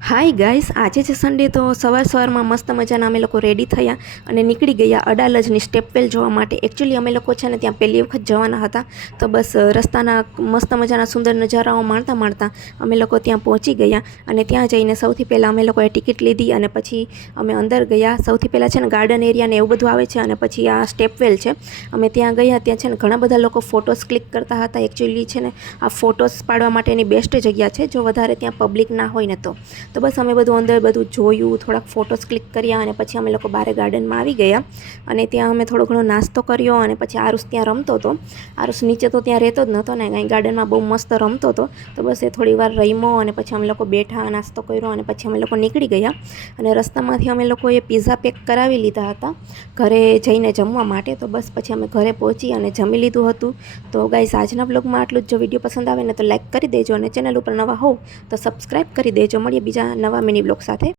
Hi guys, આજે છે Sunday તો સવારમાં મસ્ત મજાના અમે લોકો રેડી થયા અને નીકળી ગયા અડાલજની સ્ટેપવેલ જોવા માટે. એકચ્યુઅલી અમે લોકો છે ને ત્યાં પહેલી વખત જવાના હતા, તો બસ રસ્તાના મસ્ત મજાના સુંદર નજારાઓ માણતા અમે લોકો ત્યાં પહોંચી ગયા. અને ત્યાં જઈને સૌથી પહેલાં અમે લોકોએ ટિકિટ લીધી અને પછી અમે અંદર ગયા. સૌથી પહેલાં છે ને ગાર્ડન એરિયા ને એવું બધું આવે છે અને પછી આ સ્ટેપવેલ છે. અમે ત્યાં ગયા, ત્યાં છે ને ઘણા બધા લોકો ફોટોસ ક્લિક કરતા હતા. એકચ્યુઅલી છે ને આ ફોટોસ પાડવા માટેની બેસ્ટ જગ્યા છે જો વધારે ત્યાં પબ્લિક ના હોય ને તો બસ અમે બધું અંદર બધું જોયું, થોડાક ફોટોસ ક્લિક કર્યા અને પછી અમે લોકો બહાર ગાર્ડનમાં આવી ગયા. અને ત્યાં અમે થોડો ઘણો નાસ્તો કર્યો અને પછી આરુષ ત્યાં રમતો હતો. આરુષ નીચે તો ત્યાં રહેતો જ નહોતો ને, કાંઈ ગાર્ડનમાં બહુ મસ્ત રમતો હતો. તો બસ એ થોડી વાર રમ્યો અને પછી અમે લોકો બેઠા, નાસ્તો કર્યો અને પછી અમે લોકો નીકળી ગયા. અને રસ્તામાંથી અમે લોકોએ પિઝા પેક કરાવી લીધા હતા ઘરે જઈને જમવા માટે. તો બસ પછી અમે ઘરે પહોંચી અને જમી લીધું હતું. તો ગાઈસ, આજના બ્લોગમાં આટલું જ. જો વિડીયો પસંદ આવે ને તો લાઈક કરી દેજો અને ચેનલ ઉપર નવા હોવ તો સબસ્ક્રાઈબ કરી દેજો. મળીએ બીજા નવા મિની બ્લોગ સાથે.